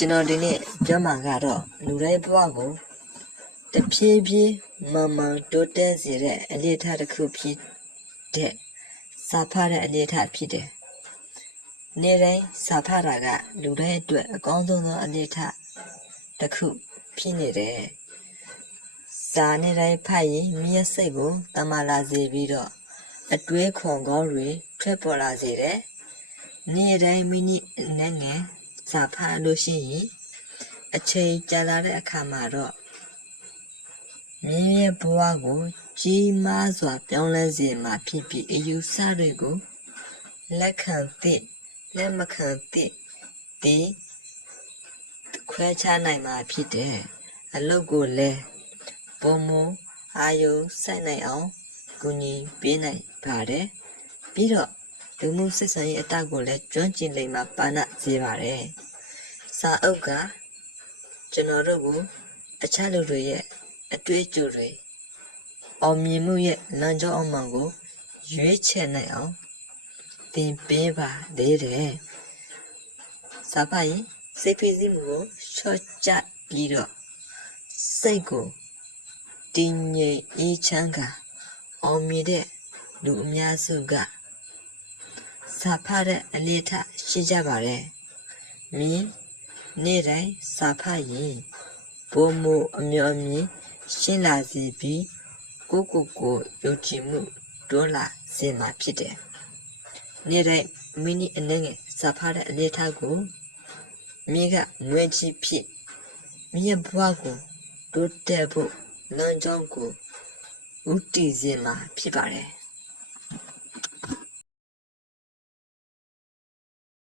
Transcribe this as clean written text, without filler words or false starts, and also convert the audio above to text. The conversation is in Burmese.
ကျွန်တော်ဒီနေ့ပြောမှာကတော့လူတိုင်းဘဝကိုတဖြည်းဖြည်းမှန်မှန်တိုးတက်စေတဲ့အလေ့အထတစ်ခုဖြစ်တဲ့စာဖတ်တဲ့အလေ့အထဖြစ်တယ်။နေ့တိုင်းစာဖတ်တာကလူတိုင်းအတွက်အကောင်းဆုံးသောအလေ့အထတစ်ခုဖြစ်နေတယ်။စာနေ့တိုင်းဖတ်ရင်မိရဲ့စိတ်ကိုတမလာစေပြီးတော့အတွေးခွန်ကောင်းတွေထွက်ပေါ်လာစေတယ်။နေ့တိုင်းမိနစ်နဲ့ငယ်စာဖတ်လို့ရှိရင်အချိန်ကြာလာတဲ့အခါမှာတော့မြင်းရဲ့ဘဝကိုကြီးမားစွာပြောင်းလဲစေမှာဖြစ်ပြီးအယူဆတွေကိုလက်ခံသည့်လက်မခံသည့်ဒီခွဲခြားနိုင်မှာဖြစ်တယ်အလုပ်ကိုလည်းပုံမအာယုစိုက်နိုင်အောင်ကူညီပေးနိုင်ပါတယ်ပြီးတော့လူမှုစစ်ဆင်ရေးအတောက်ကိုလည်းကျွမ်းကျင်လိမ့်မှာပါဏစေပါတယ်စာအုပ်ကကျွန်တော်တို့ကိုအခြားလူတွေရဲ့အတွေ့အကြုံတွေအောင်မြင်မှုရဲ့လမ်းကြောင်းအမှန်ကိုရွေးချယ်နိုင်အောင်သင်ပေးပါသေးတယ်။စာဖတ်ရင်စိတ်ဖိစီးမှုကိုလျှော့ချပြီးတော့စိတ်ကိုတည်ငြိမ်အေးချမ်းကအောင်မြင်တဲ့လူအများစုကစာဖတ်တဲ့အလေ့အထရှိကြပါတယ်။နေ့တိုင်းစာဖတ်ရင်ဘုံမအမျှော်မြင်ရှင်းလာစေပြီးကိုယုံကြည်မှုတိုးလာစေမှာဖြစ်တယ်။နေ့တိုင်းမိနစ်အနည်းငယ်စာဖတ်တဲ့အလေ့အထကိုမိကငွေချဖြစ်မိရဲ့ဘဝကိုတိုးတက်ဖို့လမ်းကြောင်းကိုဦးတည်စေမှာဖြစ်ပါတယ်။